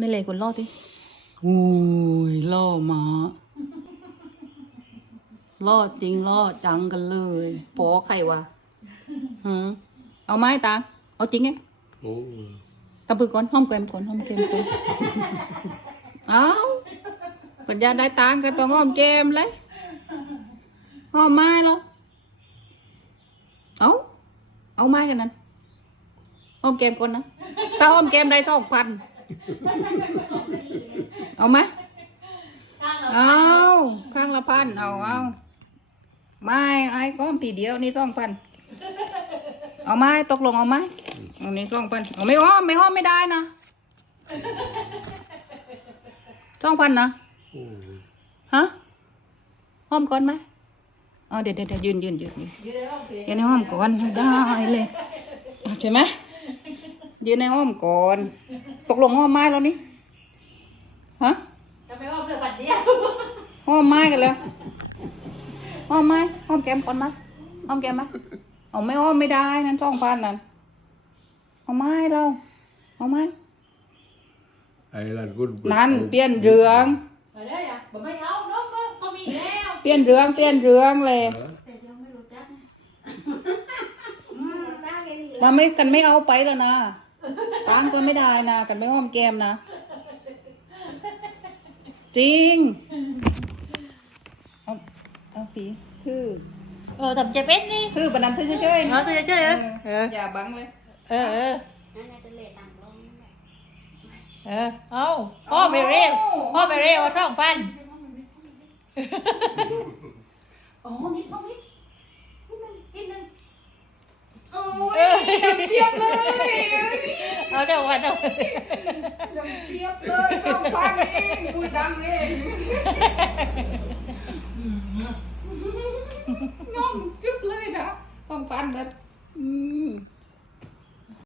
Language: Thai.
นี่เลยคุณล่อที่โอ้ยล่อมา ล่อจริงล่อจังกันเลย ปอใครวะหือ เอาไม้ตาเอาจริงไงตะบือก่อนห้อมเกมก่อนห้อมเกมก่อนเอาปัญญาได้ตังก็ต้องห้อมเกมเลยห้อมไม้หรอเอาเอาไม้กันนั้นห้อมเกมก่อนนะแตาห้อมเกมได้สองพันเอาไหมเอาข้างละพัน เอาเอาไม้ไอ้ก้อมตีเดียวนี่ต้องพัน เอาไม้ตกลงเอาไหมนี่ต้องพันไม่ห้อมไม่ห้อมไม่ได้นะต้องพันนะฮะห้อมก่อนไหมอ๋อเด็ดเด็ดเด็ยืนยืนยืนยืนในห้อมก่อนได้เลยใช่ไหมยืนในห้อมก่อนกลงห้อมไม้แล้วนี่ฮะ จะไปห้อมเรือบัดเดียวห้อมไม้กันเลยวห้อมไม้ห้อมแก้มก่อนไหมห้อมแก้มไหมอ๋อไม่ห้อมไม่ได้นั่นช่องพันนั่นห้อมไม้เราห้อมไม้ไอ้รันกุ้นนั่นเปลี่ยนเรืองเอี้เปลี่ยนเรือง เปลี่ยนเรืองเลยมาไม่กันไม่เอาไปแล้วนะตามก็ไม่ได้นะกันไม่ห้อมแกมนะ จริงเอาเอาผีทื่อเออทำเจเป็นนี่ทื่อบันดาลทื่อเฉยเๆเนาะเฉยเอออย่าบังเลยเออเออเออเอาพ่อไม่เร็วพ่อไม่เร็วท้องปันโอ้มิดพ่อมิดนี่นั่นนี่นั่นโอ้ยเปียกเลยโอเคไว้ต้องเปียกเลยต้องฟังเองพูดดังเองน้องจุ๊บเลยนะต้องฟังนะอืม